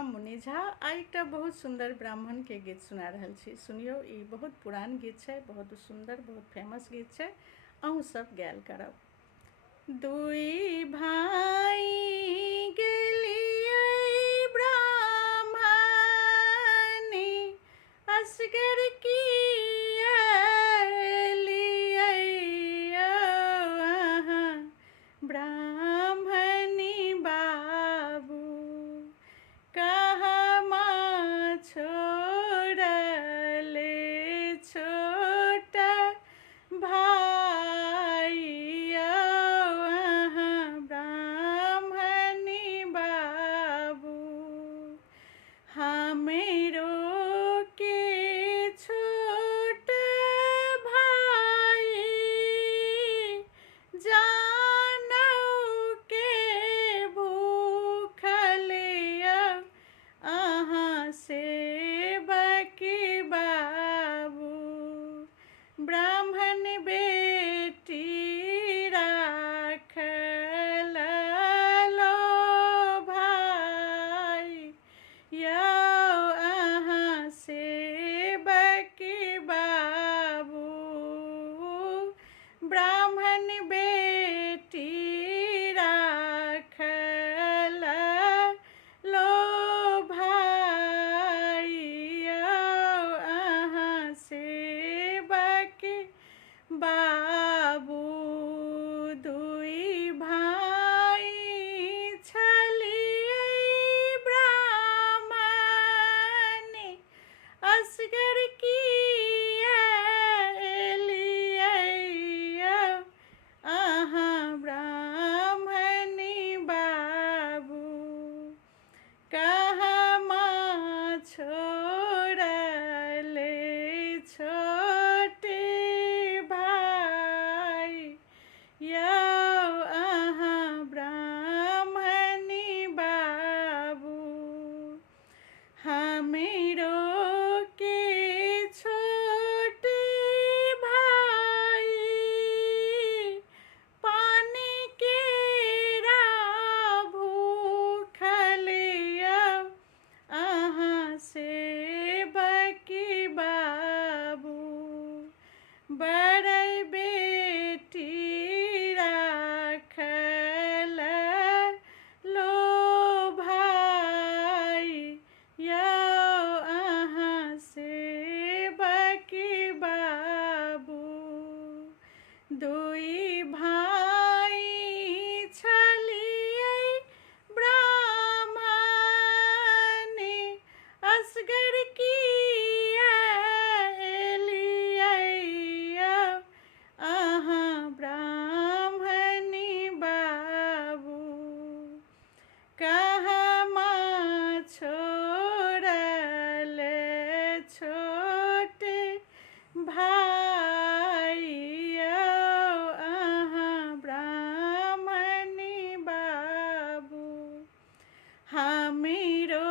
हम मुनि झा आ एकटा बहुत सुंदर ब्राह्मण के गीत सुना रहल छी। सुनियो, ई बहुत पुरान गीत छै, बहुत सुंदर, बहुत फेमस गीत छै। अहूँ सब गायल करब। दुई भाई गेलियै ब्राह्मणी, असगर किया एलियै यौ अहाँ ब्राह्मणी बाबू, कहमा छोड़ले छोटा भाई यौ अहाँ ब्राह्मणी बाबू, हमरो के छोट भाई जानौ के भूखल यौ अहाँ सेवक बाबू, ब्राह्मण बेटी राखल लो भाई यौ अहाँ सेवक बाबू, ब्राह्मण बेटी राखल लो भाई यौ अहाँ सेवक बाबू। दुई भाई छलियै ब्राह्मणी, असगर किया एलियै यौ अहाँ ब्राह्मणी बाबू, कहमा छोड़ले छोटे भाई यौ अहाँ ब्राह्मणी बाबू, हमरो के छोटे भाई पानी केरा भूखल यौ अहाँ सेवक बाबू, बड़ बेटी राखल लो भाई यौ अहाँ सेवक बाबू। दुई भाई छलियै ब्राह्मणी, असगर किया एलियै यौ अहाँ ब्राह्मणी बाबू, कहमा छोड़ले छोटे भाई यौ अहाँ ब्राह्मणी बाबू, हमरो